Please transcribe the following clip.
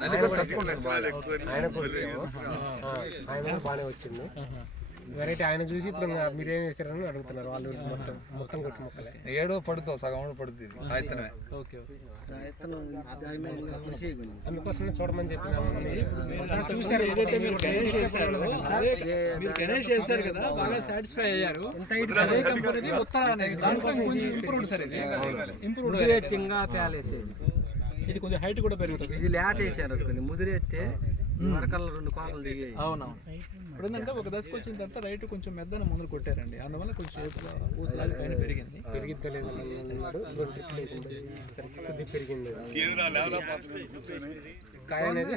ఆయన కూడా బాగానే వచ్చింది. వెరైటీ ఆయన చూసి ఇప్పుడు మీరేం వేసారని అడుగుతున్నారు వాళ్ళు మొత్తం మొత్తం కొట్టి మొక్కలే. ఏడో పడుతావు సగం పడుతుంది ఓకే అందుకోసమే చూడమని చెప్పిన చూసారు ఏదైతే మీరు గణేష్ చేశారో మీరు గణేష్ చేశారు కదా బాగా సాటిస్ఫై అయ్యారు. అదే అనేది దానికోసం కొంచెం ఇంప్రూవ్డ్ సార్ ఇంప్రూవ్డ్ ఇది కొంచెం హైట్ కూడా పెరుగుతుంది. ఇది లేత వేసారు అనుకోండి ముదిరెత్తే మరకల్లో రెండు కోతలు దిగాయి అవునవును. ఇప్పుడు ఏంటంటే ఒక దశకు వచ్చిన తర్వాత రైట్ కొంచెం మెద్దన ముందు కొట్టారండి. అందువల్ల కొంచెం ఊసలాది పైన పెరిగింది. పెరిగిద్దో లేదో అన్నాడు రెండు ట్రిప్లు వేసింది సరే కొద్దిగా పెరిగింది కాయ అనేది